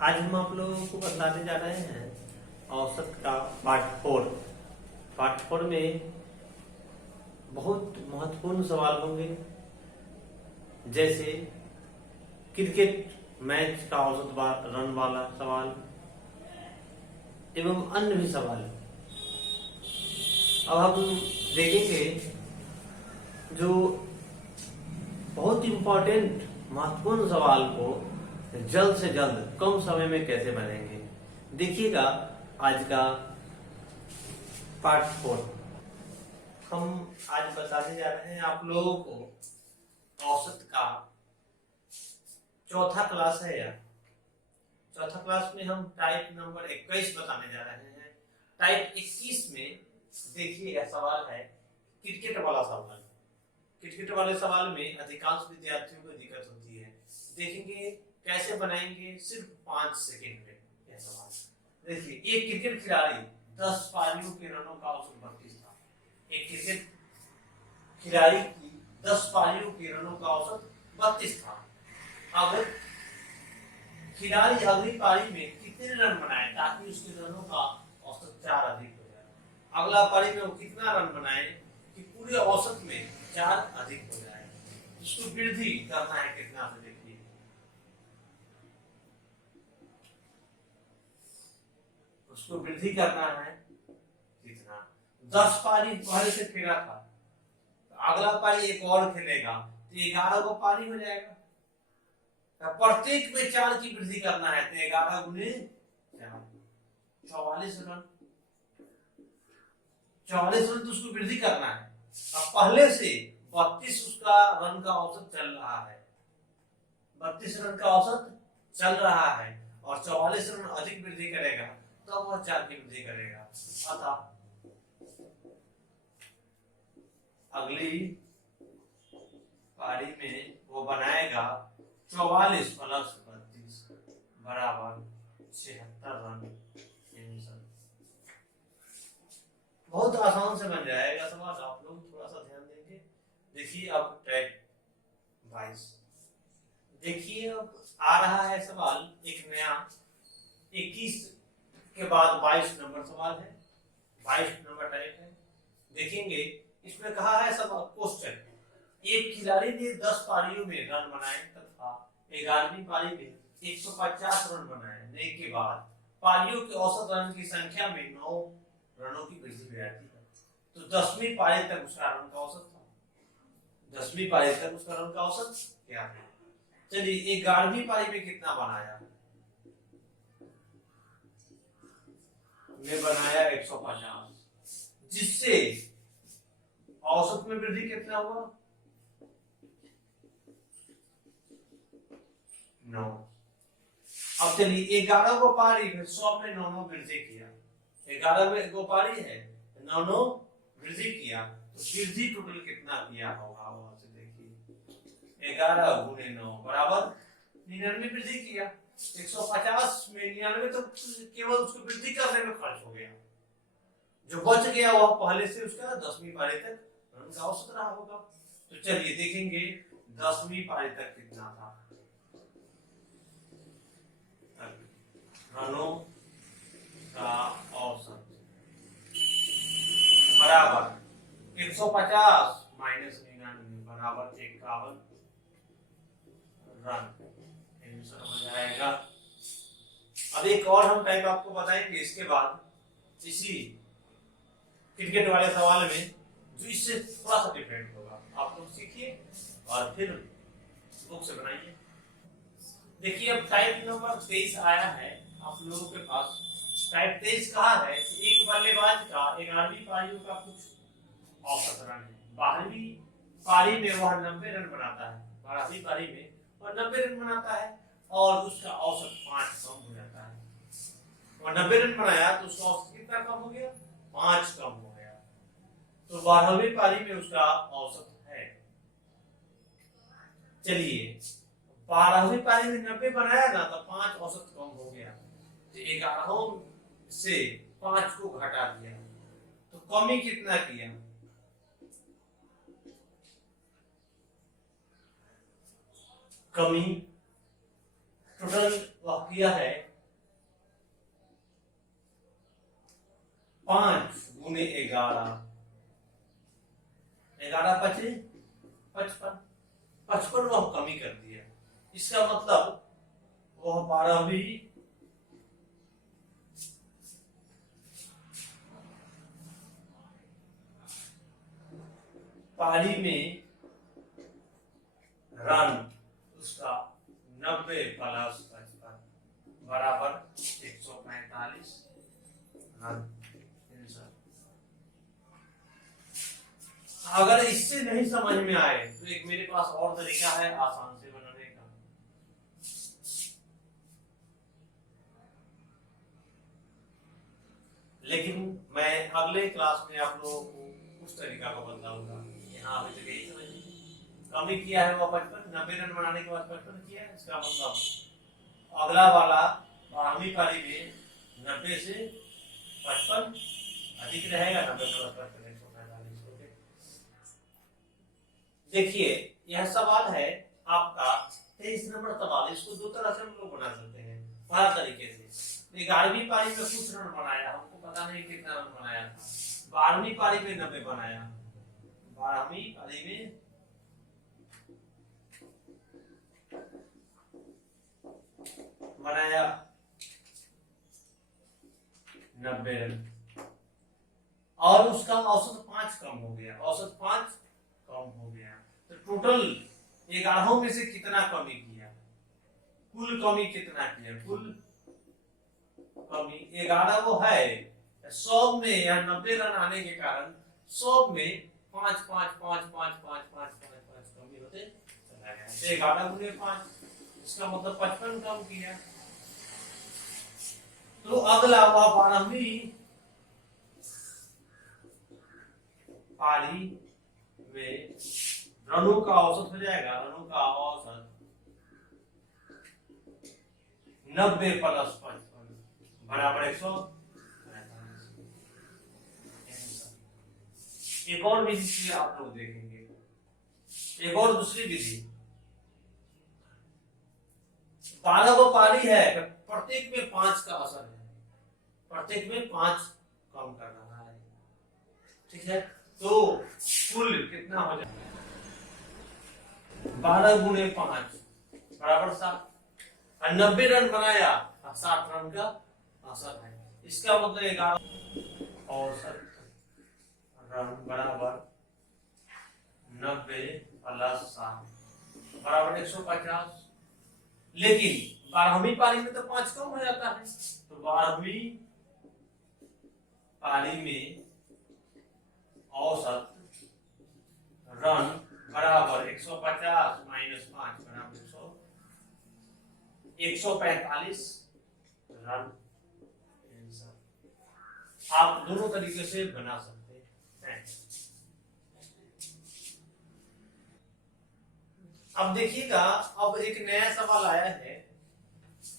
आज हम आप लोगों को बताने जा रहे हैं औसत का पार्ट 4 में बहुत महत्वपूर्ण सवाल होंगे, जैसे क्रिकेट मैच का औसत रन वाला सवाल एवं अन्य भी सवाल। अब हम देखेंगे जो बहुत इंपॉर्टेंट महत्वपूर्ण सवाल को जल्द से जल्द कम समय में कैसे बनाएंगे। देखिएगा आज का पार्ट 4 हम आज बताने जा रहे हैं आप लोगों को औसत का चौथा क्लास है यार। चौथा क्लास में हम टाइप नंबर 21 बताने जा रहे हैं। टाइप 21 में देखिएगा सवाल है क्रिकेट वाला सवाल। क्रिकेट वाले सवाल में अधिकांश विद्यार्थियों को दिक्कत होती है। देखेंगे कैसे बनाएंगे सिर्फ 5 सेकंड में यह सवाल। देखिए एक क्रिकेट खिलाड़ी 10 पारियों के रनों का औसत 32 था। एक क्रिकेट खिलाड़ी की 10 पारियों के रनों का औसत 32 था। अब खिलाड़ी अगली पारी में कितने रन बनाए ताकि उसके रनों का औसत 4 अधिक हो जाए। अगला पारी में वो कितना रन बनाए कि पूरे औसत में 4 अधिक हो जाए। इसको वृद्धि करना है कितना से, देखिए उसको वृद्धि करना है कितना। 10 पारी पहले से खेला था, तो अगला पारी एक और खेलेगा तो 11 को पारी हो जाएगा। प्रत्येक में 4 की वृद्धि करना है तो 11 गुने 4 44 रन। 44 रन तो उसको वृद्धि करना है। अब पहले से 32 उसका रन का औसत चल रहा है, 32 रन का औसत चल रहा है और 44 रन अधिक वृद्धि करेगा तब तो वह 4 की वृद्धि करेगा। अतः अगली पारी में वो बनाएगा 44 प्लस 32 बराबर 76 रन। बहुत आसान से बन जाएगा सवाल, आप लोग थोड़ा सा ध्यान देंगे। देखिए अब टाइप 22 देखिए अब आ रहा है सवाल एक नया 21 के बाद 22 नंबर सवाल है। 22 नंबर टाइप है। देखेंगे इसमें कहा है सवाल क्वेश्चन, एक खिलाड़ी ने 10 पारियों में रन बनाए तथा 11वीं पारी में 150 रन बनाने के बाद पारियों के औसत रन की संख्या में 9 रनों की वृद्धि हो जाती है। तो 10वीं पारी तक उसका रन का औसत था। 10वीं पारी तक उसका रन का औसत क्या है। चलिए 11वीं पारी में कितना बनाया, ने बनाया 150, जिससे औसत में वृद्धि कितना हुआ 9। अब चलिए 11 को पारी में 100 में 9 वृद्धि किया। 11 में को पारी है 9 वृद्धि किया तो वृद्धि टोटल कितना किया होगा वहां से देखिए। 11 गुने 9 बराबर 99 वृद्धि किया। 150 में 99 तो केवल उसको वृद्धि करने में खर्च हो गया। जो बच गया वह पहले से उसका 10वीं पारी तक रन का औसत रहा होगा। तो चलिए देखेंगे 10वीं पारी तक कितना था। रनों का औसत बराबर 150 माइनस 99 बराबर 51 रन। समझ आएगा। अब एक और हम टाइप आपको बताएंगे इसके बाद इसी क्रिकेट वाले सवाल में, जो इससे थोड़ा सा डिफरेंट होगा। आप लोग सीखिए और फिर बुक से बनाइए। देखिए अब टाइप नंबर 23 आया है आप लोगों के पास। टाइप 23 कहा है कि एक बल्लेबाज का 11वीं पारियों का कुछ औसत रन है। 12वीं पारी में वह 90 रन बनाता है। 12वीं पारी में वह 90 रन बनाता है और उसका औसत 5 कम हो जाता है। वह 90 रन बनाया तो उसका औसत कितना कम हो गया 5 कम हो गया। तो 12वीं पारी में उसका औसत है, चलिए 12वीं पारी में 90 बनाया ना तो 5 औसत कम हो गया। तो 11 से 5 को घटा दिया तो कमी कितना किया, कमी टोटल वह किया है 5 × 11, 11 पचे 55, 55 को कमी कर दिया। इसका मतलब वह 12वीं पारी में रन उसका 90 + 55 बराबर 145 रन। अगर इससे नहीं समझ में आए तो एक मेरे पास और तरीका है आसान से बनाने का। लेकिन मैं अगले क्लास में आप लोगों को उस तरीका को बताऊंगा। यहाँ अभी तक यही समझिए, कमी किया है वो 55, 90 रन बनाने के बाद 55 किया है। इसका मतलब अगला वाला 12वीं पारी में 90 से 55 अधिक रहेगा। 90 + 55 145। देखिए यह सवाल है आपका 23 नंबर सवाल। इसको दो तरह से हम लोग बना सकते हैं, पहला तरीके से 11वीं पारी में कुछ रन बनाया, हमको पता नहीं कितना रन बनाया था। 12वीं पारी में 90 बनाया, 12वीं पारी में बनाया 90 रन और उसका औसत 5 कम हो गया, औसत 5 कम हो गया। तो टोटल 11 में से कितना कमी किया, कुल कमी कितना किया, कुल कमी 11 वो है। 100 में या 90 रन आने के कारण 100 में 5 5 5 5 5 5 5 5 कमी होते चला गया। 11 × 5 इसका मतलब 55 कम किया। तो अगला हुआ 12वीं पारी में रनों का औसत हो जाएगा, रनों का औसत 90 + 55 बराबर 145। एक और विधि आप लोग देखेंगे, एक और दूसरी विधि। 12 को पारी है, प्रत्येक में 5 का असर है, प्रत्येक में 5 कम कर रहा है। ठीक है, तो कुल कितना हो जाएगा, 12 × 5 बराबर 7। 90 रन बनाया, 7 रन का असर है। इसका मतलब 11 औसत रन बराबर 90 + 7 बराबर 150। लेकिन 12वीं पारी में तो 5 कम हो जाता है, तो 12वीं पारी में औसत रन बराबर 150 - 5 बराबर 145 रन। आप दोनों तरीके से बना सकते हैं। अब देखिएगा, अब एक नया सवाल आया है।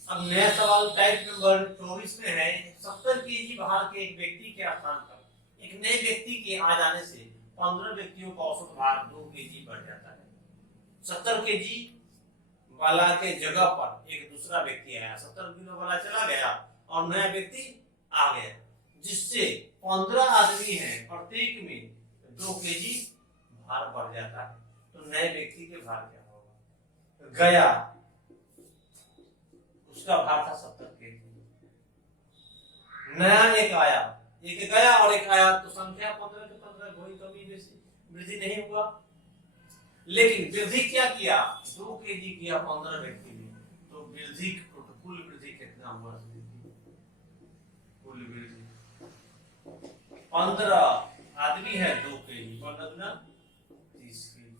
अब नया सवाल टाइप नंबर 24 में है। 70 केजी भार के एक व्यक्ति के स्थान पर एक नए व्यक्ति के आ जाने से 15 व्यक्तियों का औसत भार 2 केजी बढ़ जाता है। 70 केजी वाला के जगह पर एक दूसरा व्यक्ति आया, 70 किलो वाला चला गया और नया व्यक्ति आ गया, जिससे 15 आदमी हैं, प्रत्येक में 2 केजी भार बढ़ जाता है। तो नए व्यक्ति के भार क्या होगा? गया, उसका भार था 70 केजी, नया एक आया, एक गया और एक आया, तो संख्या 15 के 15 कोई कमी बेसी वृद्धि नहीं हुआ। लेकिन वृद्धि क्या किया, 2 केजी किया 15 व्यक्ति ने, तो वृद्धि कुल वृद्धि कितना हुआ? कुल वृद्धि 15 आदमी है, 2 केजी, 15 30 केजी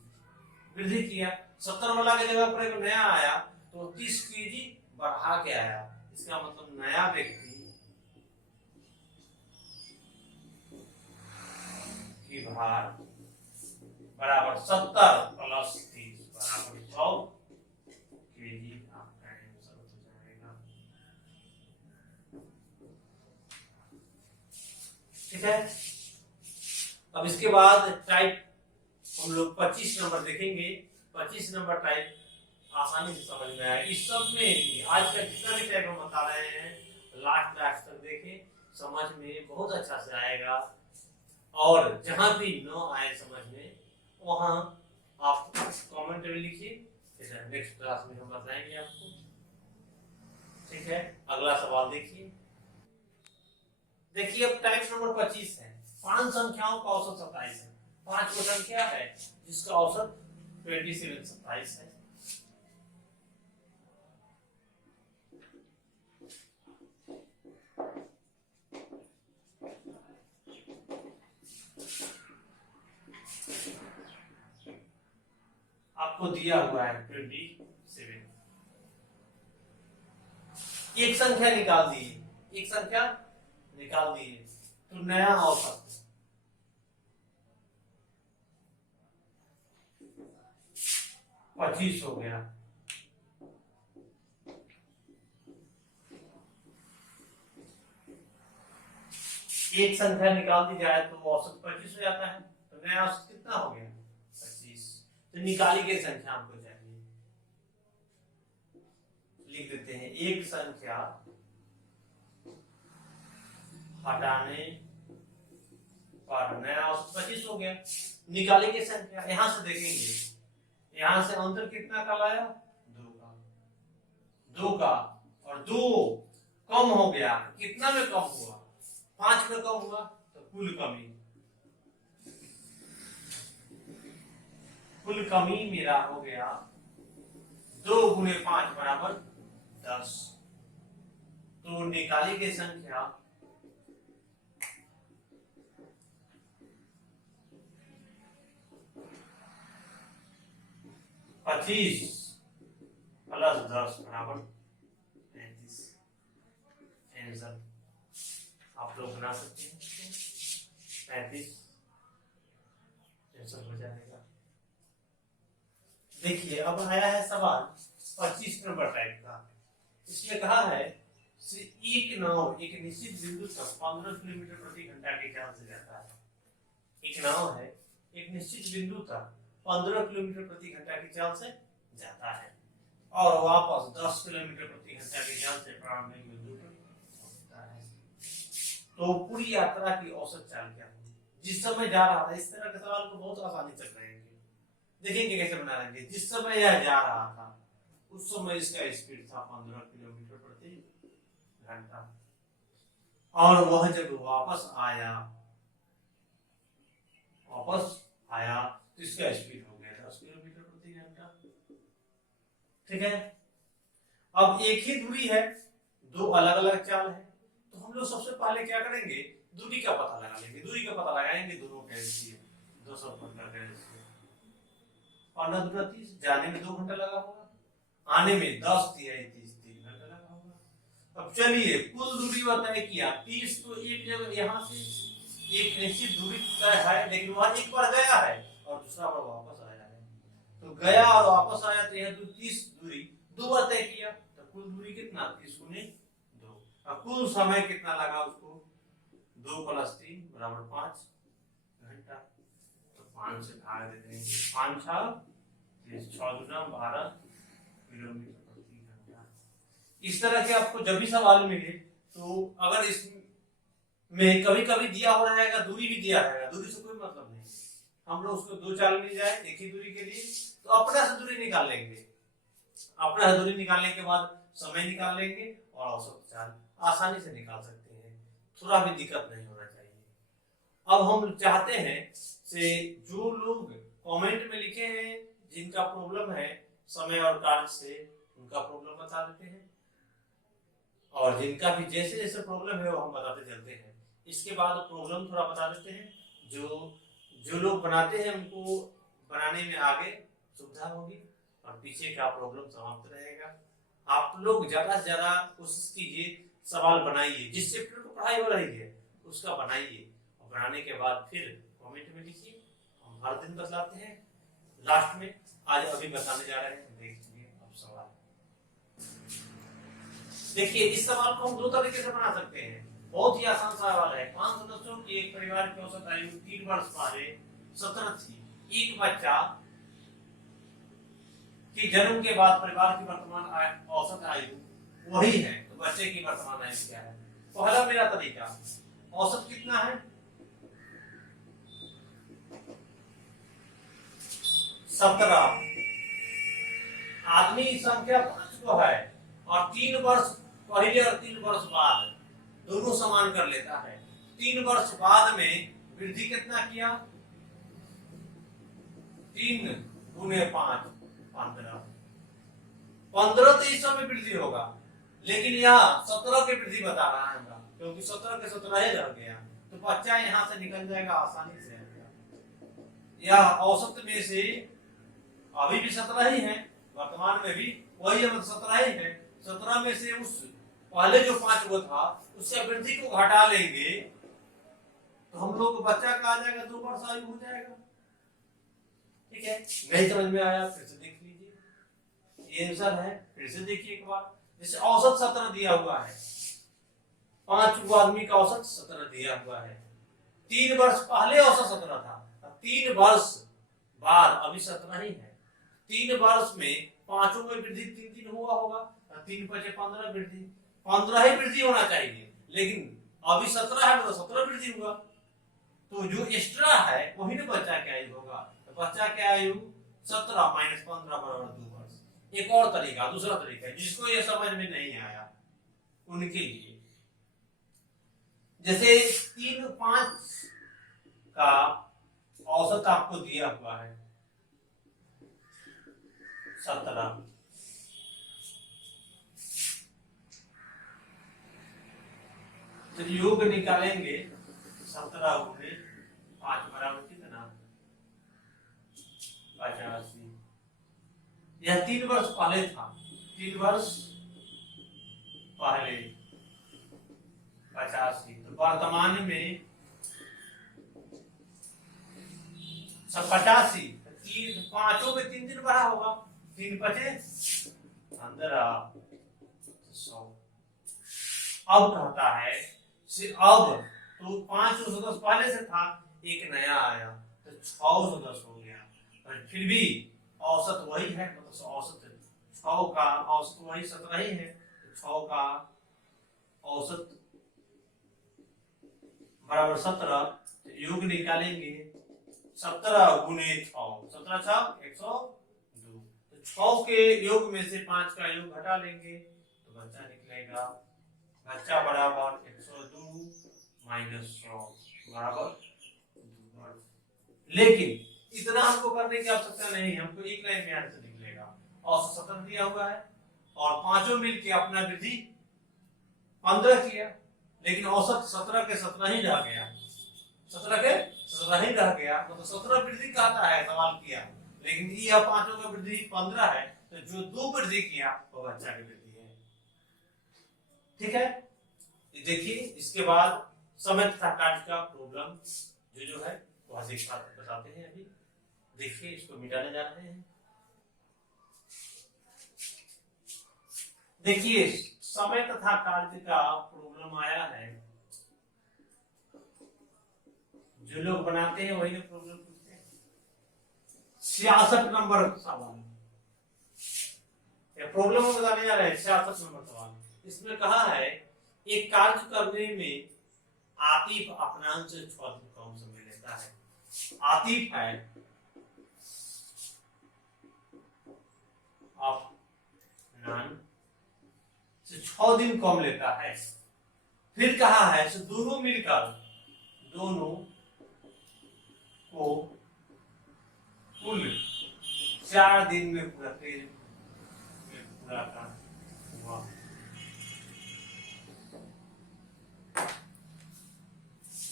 वृद्धि किया। 70 वाला के जगह पर एक नया आया, तो 30 केजी बढ़ा के आया। इसका मतलब नया व्यक्ति की भार बराबर 70 + 30 बराबर 100 केजी। आपका आंसर हो जाएगा। ठीक है, अब इसके बाद टाइप हम लोग 25 नंबर देखेंगे। 25 नंबर टाइप आसानी से समझ में आएगा। इस सब में आज का जितना भी टाइप हम बता रहे हैं, लास्ट तक देखें, समझ समझ में बहुत अच्छा से आएगा, और जहां भी न आए समझ में वहां आप कमेंट में लिखिए, फिर नेक्स्ट क्लास में हम बताएंगे आपको। ठीक है, अगला सवाल देखिए। देखिए अब टाइप नंबर 25 है। 5 संख्याओं का औसत 27 है। 5 वो संख्या है जिसका औसत 27 है। आपको दिया हुआ है 27। एक संख्या निकाल दिए, एक संख्या निकाल दिए तो नया औसत 25 हो गया। एक संख्या निकाल दी जाए तो औसत 25 हो जाता है, तो नया औसत कितना हो गया? 25। तो निकाली गई संख्या हमको चाहिए, लिख देते हैं एक संख्या हटाने पर नया औसत 25 हो गया। निकाली गई संख्या यहां से देखेंगे, यहां से अंतर कितना का लाया? 2 का। 2 का और 2 कम हो गया, कितना में कम हुआ? 5 में कम हुआ, तो कुल कमी, कुल कमी मेरा हो गया 2 गुणे 5 बराबर 10। तो निकाली गई संख्या 25 प्लस 10 बराबर 35। आंसर आप लोग बना सकते हैं, 35 आंसर हो जाएगा। देखिए अब आया है सवाल 25 नंबर टाइप का। इसमें कहा है एक नाव एक निश्चित बिंदु तक 15 किलोमीटर प्रति घंटा के चाल से जाता है। एक नाव है एक निश्चित बिंदु तक 15 किलोमीटर प्रति घंटा की चाल से जाता है और वापस 10 किलोमीटर प्रति घंटा की चाल से प्रारंभिक बिंदु पर पहुंचता है। तो पूरी यात्रा की औसत चाल क्या होगी? जिस समय जा रहा था, इस तरह के सवाल को बहुत आसानी से करेंगे। देखेंगे कैसे बना लेंगे। जिस समय यह जा रहा था उस समय इसका स्पीड था 15 किलोमीटर प्रति घंटा, और वह जब वापस आया तो इसका स्पीड हो गया 10 किलोमीटर प्रति घंटा। ठीक है, अब एक ही दूरी है, 2 अलग अलग चाल है, तो हम लोग सबसे पहले क्या करेंगे? दूरी का पता लगा लेंगे। दूरी का पता लगाएंगे दोनों का एलसीएम 215 का एलसीएम, और 9 दूना 30, जाने में 2 घंटा लगा होगा, आने में 10 तिहाई 30 3 घंटा लगा होगा। अब चलिए कुल दूरी तय किया 30, तो एक जगह यहाँ से एक निश्चित दूरी तय है, लेकिन वहां एक बार गया है और दूसरा बार वापस आया है, तो गया और वापस आया तो यह 30 दूरी 2 बार तय किया, तो कुल दूरी कितना? 30 गुने 2। अब कुल समय कितना लगा उसको? 2 + 3 बराबर 5 घंटा। तो 5 से भाग देते हैं, 5 6 6 दूना 12 किलोमीटर प्रति घंटा। इस तरह के आपको जब भी सवाल मिले तो अगर इसमें कभी कभी दिया हो रहेगा, दूरी भी दिया रहेगा, दूरी से कोई मतलब नहीं, हम लोग उसको 2 चाल मिल जाए एक ही दूरी के लिए तो अपना से दूरी निकाल लेंगे। अपना दूरी निकालने के बाद समय निकाल लेंगे और औसत चाल आसानी से निकाल सकते हैं, थोड़ा भी दिक्कत नहीं होना चाहिए। अब हम चाहते हैं से जो लोग कमेंट में लिखे हैं जिनका प्रॉब्लम है समय और कार्य से, उनका प्रॉब्लम बता देते हैं, और जिनका भी जैसे जैसे प्रॉब्लम है वो हम बताते चलते हैं। इसके बाद प्रॉब्लम थोड़ा बता देते हैं, जो लोग बनाते हैं उनको बनाने में आगे सुविधा होगी और पीछे का प्रॉब्लम समाप्त रहेगा। आप लोग ज्यादा से ज्यादा कोशिश कीजिए, सवाल बनाइए, जिस चैप्टर को पढ़ाई हो रही है उसका बनाइए, और बनाने के बाद फिर कमेंट में लिखिए, हम हर दिन बतलाते हैं। लास्ट में आज अभी बताने जा रहे हैं, देखिए अब सवाल। देखिए इस सवाल को हम 2 तरीके से बना सकते हैं, बहुत ही आसान सवाल है। 5 सदस्यों के एक परिवार की औसत आयु 3 वर्ष पहले 17 थी। एक बच्चा कि जन्म के बाद परिवार की वर्तमान औसत आयु वही है, तो बच्चे की वर्तमान आयु क्या है? पहला मेरा तरीका औसत कितना है? 17। आदमी की संख्या 5 को है और 3 वर्ष पहले और 3 वर्ष बाद दोनों समान कर लेता है। 3 वर्ष बाद में वृद्धि कितना किया? 3 गुने 5 15। 15 तो इस समय वृद्धि होगा, लेकिन यहाँ 17 की वृद्धि बता रहा है क्योंकि 17 के 17 ही रह गया, तो बच्चा यहाँ से निकल जाएगा आसानी से। यह औसत में से अभी भी 17 ही है, वर्तमान में भी वही है, 17 ही है। 17 में से उस पहले जो 5 वो था उससे वृद्धि को घटा लेंगे तो हम लोग को बच्चा का आ जाएगा 2 वर्ष आयु हो जाएगा। ठीक है, नहीं समझ में आया फिर से देख लीजिए, ये आंसर है। फिर से देखिए एक बार, जैसे औसत 17 दिया हुआ है, 5 आदमी का औसत 17 दिया हुआ है। 3 वर्ष पहले औसत 17 था, 3 वर्ष बाद अभी 17 ही है। 3 वर्ष में पांचों में वृद्धि 3 हुआ होगा, 3 बचे 15 वृद्धि, 15 ही वृद्धि होना चाहिए, लेकिन अभी 17 है तो 17 वृद्धि हुआ, तो जो एक्स्ट्रा है वही ना बच्चा की आयु होगा। तो बच्चा की आयु 17 माइनस 15 बराबर 2 वर्ष। एक और तरीका, दूसरा तरीका है जिसको ये समझ में नहीं आया उनके लिए, जैसे 3 5 का औसत आपको दिया हुआ है 17, तो योग निकालेंगे 17 गुने 5 बराबर कितना? 85। यह 3 वर्ष पहले था, 3 वर्ष पहले 85, तो वर्तमान में 85, 3 पांचों में 3 दिन बढ़ा होगा, 3 बचे 15, 100। अब कहता है अब तो 5 सदस्य पहले से था, एक नया आया तो 6 सदस्य हो गया, पर फिर भी औसत वही है, मतलब औसत 6 का औसत वही 17 ही है, 6 का औसत बराबर 17, तो योग निकालेंगे 17 गुने 6, 17 6 102, तो 6 के योग में से 5 का योग घटा लेंगे तो बच्चा निकलेगा, बच्चा बराबर 102 माइनस 100 बराबर 2। लेकिन इतना हमको करने की आवश्यकता नहीं है, हमको एक लाइन में आंसर निकलेगा। औसत 17 दिया हुआ है और पांचों मिलके अपना वृद्धि 15 किया, लेकिन औसत 17 के 17 ही रह गया, 17 के 17 ही रह गया, मतलब 17 वृद्धि कहता है सवाल किया, लेकिन यह पांचों का वृद्धि 15 है, तो जो 2 वृद्धि किया वो बच्चा की वृद्धि है। ठीक है, देखिए इसके बाद समय तथा कार्य का प्रॉब्लम जो है वह बताते हैं। अभी देखिए इसको मिटाने जा रहे हैं। देखिए समय तथा कार्य का प्रॉब्लम आया है, जो लोग बनाते हैं वही प्रॉब्लम पूछते हैं। 66 नंबर सवाल, प्रॉब्लम हम बताने जा रहे हैं। 66 नंबर सवाल, इसमें कहा है एक कार्य करने में आतिफ अपनान से 6 दिन कम समय लेता है। आतिफ है अपनान से 6 दिन कम लेता है। फिर कहा है दोनों मिलकर दोनों को कुल 4 दिन में पूरा काम हुआ।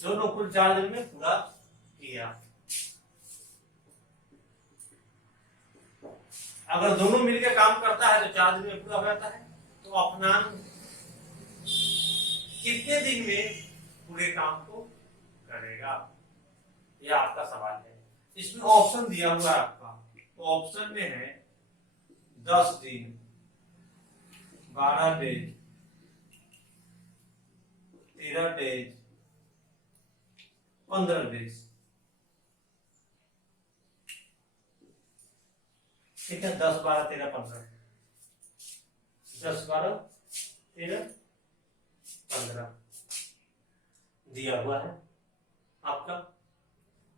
दोनों कुल 4 दिन में पूरा किया। अगर दोनों मिलकर काम करता है तो 4 दिन में पूरा हो जाता है, तो अपनान कितने दिन में पूरे काम को करेगा, यह आपका सवाल है। इसमें ऑप्शन दिया हुआ है आपका, तो ऑप्शन में है 10 दिन, 12 डेज, 13 डेज, 15 डेज। ठीक है, 10 12 13 15, 10 12 13 15। दिया हुआ है आपका।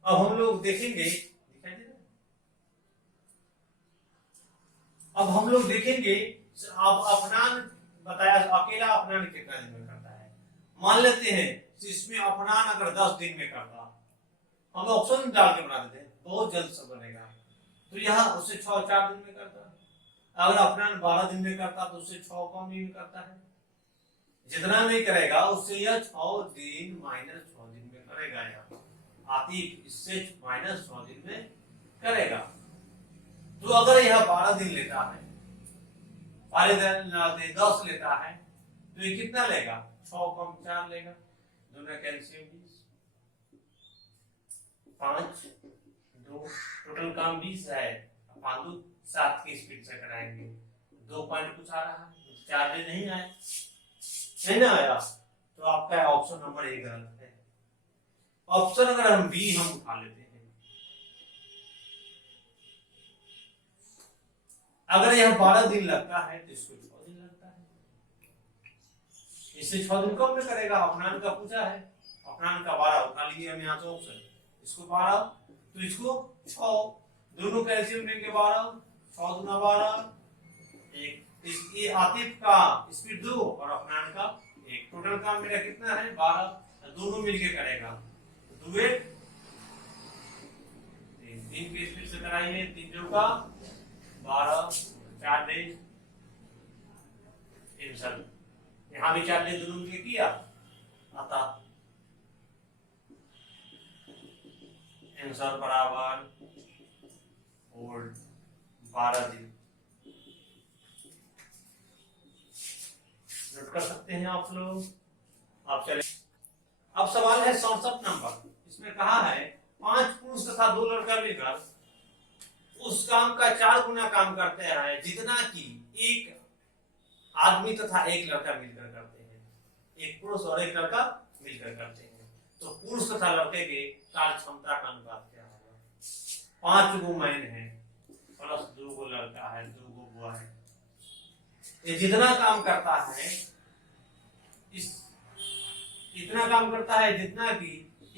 अब हम लोग देखेंगे, दिखाई दे रहा है? अब हम लोग देखेंगे अब अपनान बताया, अकेला अपनान कितना दिन में करता है। मान लेते हैं इसमें अपनान अगर 10 दिन में करता, हम ऑप्शन डाल के बना देते हैं, बहुत जल्द से बनेगा। तो यहाँ उससे 4 दिन में करता है। अगर अपनान 12 दिन में करता तो उससे 6 कम दिन में करता है। जितना में करेगा उससे यह 6 दिन माइनस 6 दिन में करेगा। यहाँ आतिफ इससे माइनस 6 दिन में करेगा। तो अगर यह 12 दिन लेता है, 10 लेता है, तो ये कितना लेगा? 6 कम 4 लेगा। दोनों कैल्शियम 20, 5 2 टोटल काम 20 है। 7 की स्पीड से कराएंगे। 2 पॉइंट कुछ आ रहा है, 4 में नहीं आया, नहीं ना आया, तो आपका ऑप्शन नंबर ए गलत है। ऑप्शन अगर हम बी हम उठा लेते हैं, अगर यह 12 दिन लगता है तो इसको 6 दिन लगता है। इससे 6 दिन कम में करेगा। अपनान का पूछा है, अपनान का 12 उठा लीजिए हम यहाँ से ऑप्शन, इसको 12 तो इसको 6, दोनों कैल्शियम लेंगे 12, 6 दूना 12, ये आतिफ का स्पीड 2 और अपनान का 1, टोटल काम मेरा कितना है? 12, दोनों मिलके करेगा 2 1 3 की स्पीड से कराइए, 3 2 का 12, 4 डेज आंसर। यहाँ भी 4 डेज दोनों मिलके किया, अतः आंसर बराबर और 12 दिन। नोट कर सकते हैं आप लोग। आप चले, अब सवाल है 67 नंबर। इसमें कहा है 5 पुरुष तथा 2 लड़का मिलकर उस काम का 4 गुना काम करते हैं जितना कि एक आदमी तथा एक लड़का मिलकर करते हैं। एक पुरुष और एक लड़का मिलकर करते हैं, तो पुरुष तथा लड़के के कार्य क्षमता का अनुपात क्या होगा? 5 गो मैन है प्लस 2 गो लड़का है, 2 गो बॉय है। ये जितना काम करता है, इतना काम करता है जितना कि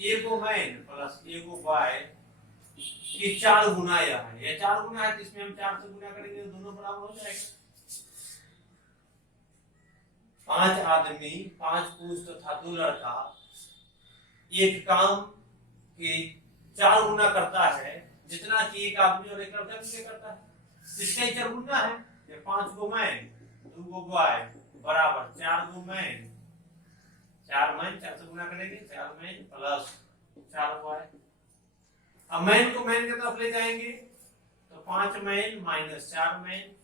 एक गो मैन प्लस एक गो बॉय की 4 गुना यह है। यह 4 गुना है, तो इसमें हम 4 से गुना करेंगे तो दोनों बराबर हो जाएगा। 5 आदमी, 5 पुरुष तथा 2 लड़का एक काम के 4 गुना करता है जितना कि एक आदमी और एक लड़का मिलकर करता है। इसका 4 गुना है। ये 5 गो मैन 2 गो बॉय बराबर 4 गो मैन, 4 मैन 4 से गुना करेंगे, 4 मैन प्लस 4 बॉय। अब मैन को मैन की तरफ ले जाएंगे तो 5 मैन माइनस 4 मैन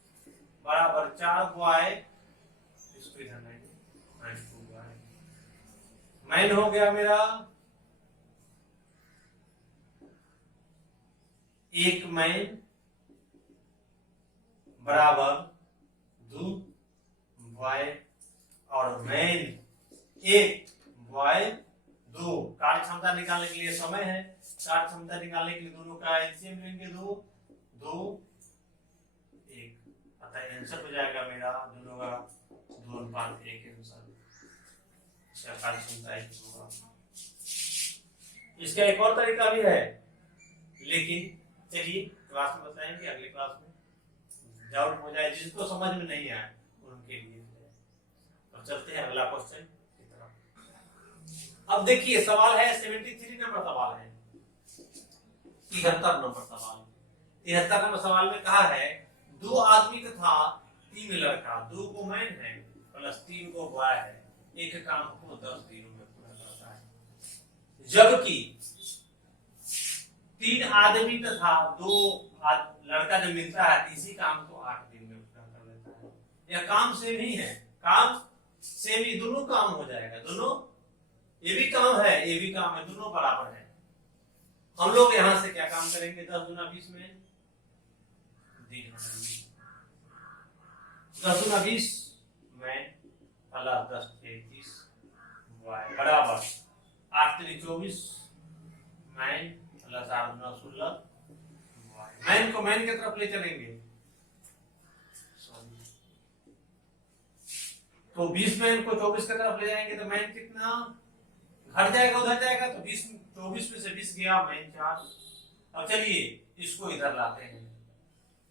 बराबर 4 बॉय। इसको इधर लाएंगे, मैन हो गया मेरा 1 मैन बराबर 2 बॉय और मैन 1 बॉय 2। कार्य क्षमता निकालने के लिए समय है, कार्य क्षमता निकालने के लिए दोनों का एलसीएम लेंगे 2 2 1, अतः आंसर हो जाएगा मेरा दोनों का 2:1 के अनुसार। इसका कार्य क्षमता 1 होगा। इसका एक और तरीका भी है, लेकिन चलिए क्लास में बताएंगे, अगले क्लास में डाउट हो जाए जिसको समझ में नहीं आए उनके लिए। तो चलते हैं अगला क्वेश्चन की तरफ। अब देखिए सवाल है 73 नंबर सवाल है, 73 नंबर सवाल। 73 नंबर सवाल में कहा है 2 आदमी तथा 3 लड़का, 2 को मैन है प्लस 3 को बॉय है, एक काम को 10 दिनों में पूरा करता है। जबकि 3 आदमी तथा 2 लड़का जब मिलता है इसी काम को 8 दिन में पूरा कर लेता है। यह काम सेम ही है, काम सेम ही, दोनों काम हो जाएगा, दोनों, ये भी काम है ये भी काम है, दोनों बराबर है। हम लोग यहां से क्या काम करेंगे? 10 गुना 20 में दिन 10 गुना 20 में प्लस 10 30 बराबर 8 3 24 मैन प्लस 8 9 16। मैन को मैन की तरफ ले चलेंगे तो 20 मैन को 24 की तरफ ले जाएंगे तो मैन कितना हट जाएगा, उधर जाएगा तो 20, 24 में से 20 गया, माइन 4। अब चलिए इसको इधर लाते हैं,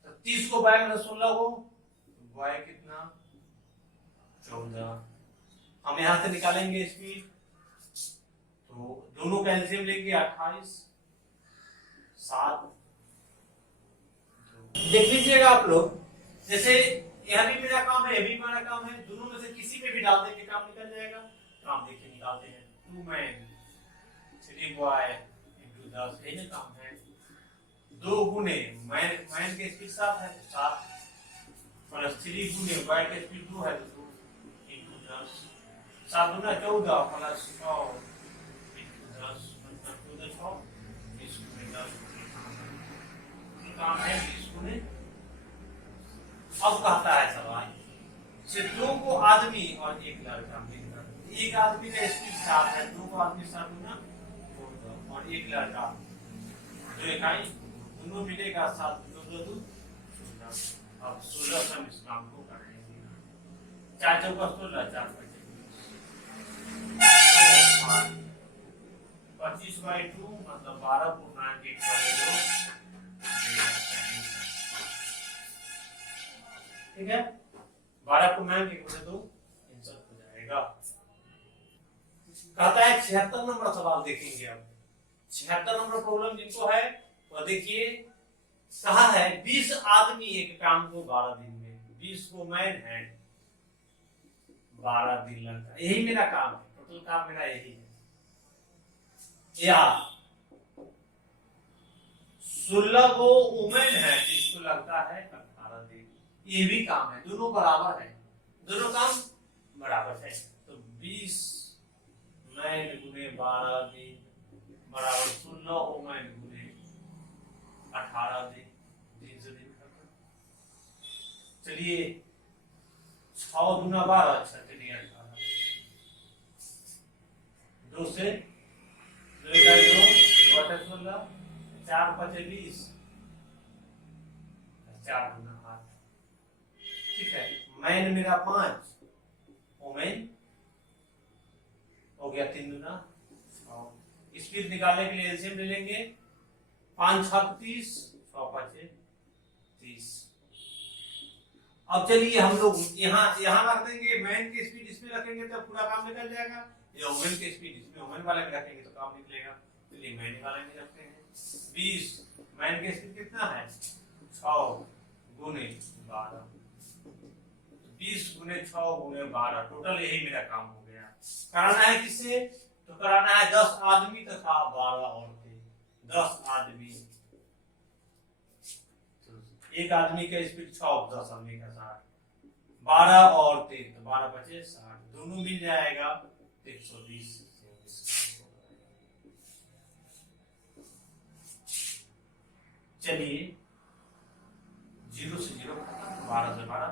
तो 30 को बाय में 16 को बाय कितना 14। हम यहां से निकालेंगे स्पीड, तो दोनों का एलसीएम लेंगे 28 7। देख लीजिएगा आप लोग, जैसे यह भी मेरा काम है, यह भी मेरा काम है, दोनों में से किसी पे भी डाल देंगे काम निकल जाएगा। काम देखिए निकालते हैं, 2 मैन 3 बॉय इंटू 10, यही ना काम है। 2 गुने मैन के स्पीड 7 है, 7 प्लस 3 गुने बॉय के स्पीड 2 है, तो 2 इंटू 10, 7 गुना 14 प्लस 6 इंटू 10, मतलब 14 6 20 गुने 10 काम है 20 गुने। अब कहता है सवाल, सिर्फ 2 को आदमी और 1 लड़का मिलकर, एक आदमी का स्पीड 7 है, 2 को आदमी 7 गुना 14 और 1 लड़का 2 इकाई, दोनों मिलेगा 7 2 2 16। अब 16 से हम इस काम को करेंगे, 4 चौका 16, 4 25 25/2 मतलब 12.1 ठीक है। 12.1 आंसर हो जाएगा। कहता है 76 नंबर सवाल देखेंगे। अब 76 नंबर प्रॉब्लम जिनको है वो देखिए, कहा है 20 आदमी एक काम को 12 दिन में, 20 को मैन है, 12 दिन लगता है, यही मेरा काम है, टोटल काम मेरा यही है। या 16 को वुमेन है, इसको लगता है 18 दिन, ये भी काम है, दोनों बराबर है, दोनों काम बराबर है। तो 20 मैन गुने 12 दिन बराबर 16 वुमेन गुने 18 दिन, 3 से दिन खत्म। चलिए 6 गुना 12 चलिए 18, 2 से 2 2 2 16, 4 5 20, 4 गुना 8, ठीक है। मैन मेरा 5, वुमेन हो गया 3 गुना 6। स्पीड निकालने के लिए एलसीएम ले लेंगे, 5 6 30, 6 5 30। अब चलिए हम लोग यहाँ रख देंगे, मैन की स्पीड इसमें रखेंगे तो पूरा काम निकल जाएगा, या वुमेन की स्पीड इसमें वुमेन वाले में रखेंगे तो काम निकलेगा। चलिए मैन वाले में रखते हैं, 20 मैन की स्पीड कितना है 6 गुने 12, 20 गुने 6 गुने 12, टोटल यही मेरा काम हो गया। कराना है किससे, तो कराना है 10 आदमी तथा 12 औरतें, 10 आदमी, एक आदमी का स्पीड 6, 10 आदमी का 60, 12 औरतें तो 12 बचे 60, दोनों मिल जाएगा 120। चलिए 0 से 0 12 से 12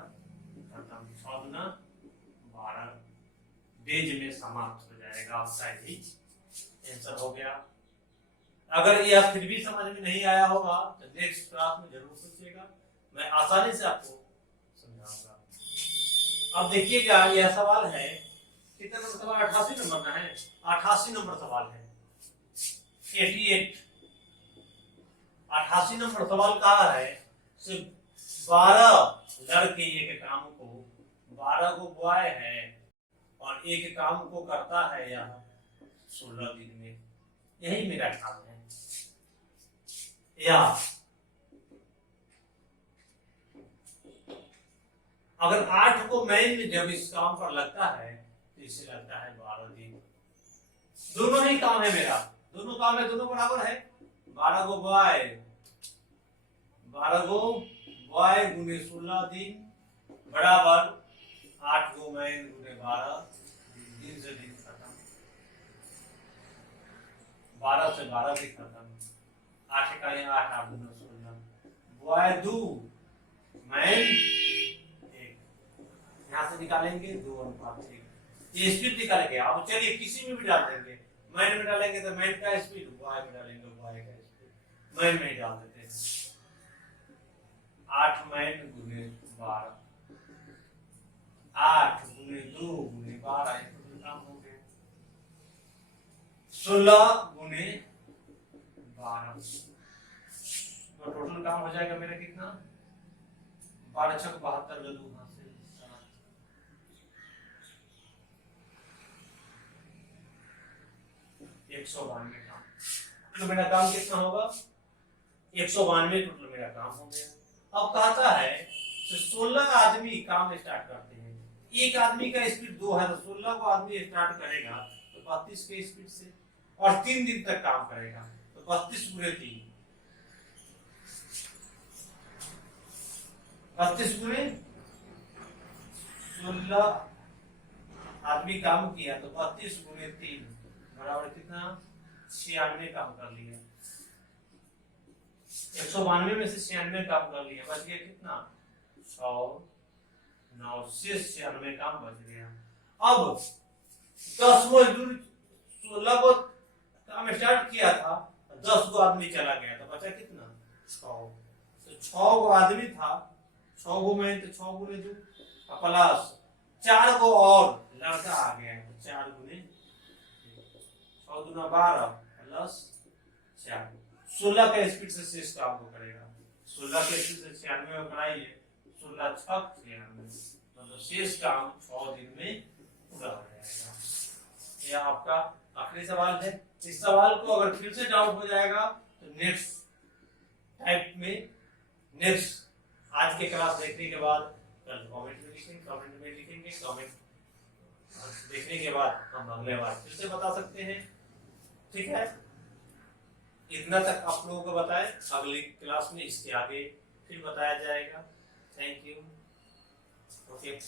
खत्म, 6 गुना 12 डेज में समाप्त हो जाएगा। आपका ही आंसर हो गया। अगर यह फिर भी समझ में नहीं आया होगा तो नेक्स्ट क्लास में जरूर पूछिएगा, मैं आसानी से आपको समझाऊंगा। अब देखिएगा यह सवाल है, कितना नंबर सवाल, 88 नंबर का है, 88 नंबर सवाल है, 88 नंबर सवाल कहा है, सिर्फ 12 लड़के एक काम को, 12 को बॉय है और एक काम को करता है यह 16 दिन में, यही मेरा काम है। या अगर 8 को मैन जब इस काम पर लगता है तो इससे लगता है 12 दिन, दोनों ही काम है मेरा, दोनों काम है, दोनों बराबर है। 12 को बॉय, 12 को बॉय गुने 16 दिन बराबर 8 को मैन गुने 12 दिन से दिन खत्म, 12 से 12 दिन खत्म, 8 का 8 8 गुना 16, बॉय 2 मैन 1, यहां से निकालेंगे 2:1, ये स्पीड निकालेंगे। अब चलिए किसी में भी डाल देंगे, मैन में डालेंगे तो मैन का स्पीड, बॉय में डालेंगे बॉय का स्पीड, मैन में डाल देते हैं 8 मैन गुने 12, 8 गुने 2 गुने 12, काम हो गया। 16 गुने 12, तो टोटल काम हो जाएगा मेरा कितना, 12 छक 72 लड्डू हासिल, 192 काम। तो मेरा काम कितना होगा, 192 टोटल मेरा काम हो गया। अब कहता है 16 आदमी काम स्टार्ट करते हैं, एक आदमी का स्पीड 2 है, तो 16 को आदमी स्टार्ट करेगा तो 32 के स्पीड से, और 3 दिन तक काम करेगा, तो 32 गुणे 3, 32 गुणे 16 आदमी काम किया, तो 32 गुणे 3 बराबर कितना, 96 काम कर लिया। 192 में से 96 काम कर लिया, बच गया कितना, 100, 9 से 96 काम बच गया। अब 10 मजदूर 16 को काम स्टार्ट किया था, 10 को आदमी चला गया, तो बचा कितना, 6। तो 6 को आदमी था, 6 को मैं, तो 6 गुने 2 प्लस 4 को और लड़का आ गया, तो 4 गुने 6 दूना 12 प्लस 4, 16 के स्पीड से शेष काम को करेगा। 16 के स्पीड से 96 में बनाइए, 16 छक 96, मतलब शेष काम 6 दिन में पूरा हो जाएगा। यह आपका आखिरी सवाल है। इस सवाल को अगर फिर से डाउट हो जाएगा तो नेक्स्ट टाइप में, नेक्स्ट आज के क्लास देखने के बाद कल कमेंट में लिखेंगे, कमेंट देखने के बाद हम अगले बार फिर से बता सकते हैं। ठीक है, इतना तक आप लोगों को बताएं, अगली क्लास में इसके आगे फिर बताया जाएगा। Thank you. ओके।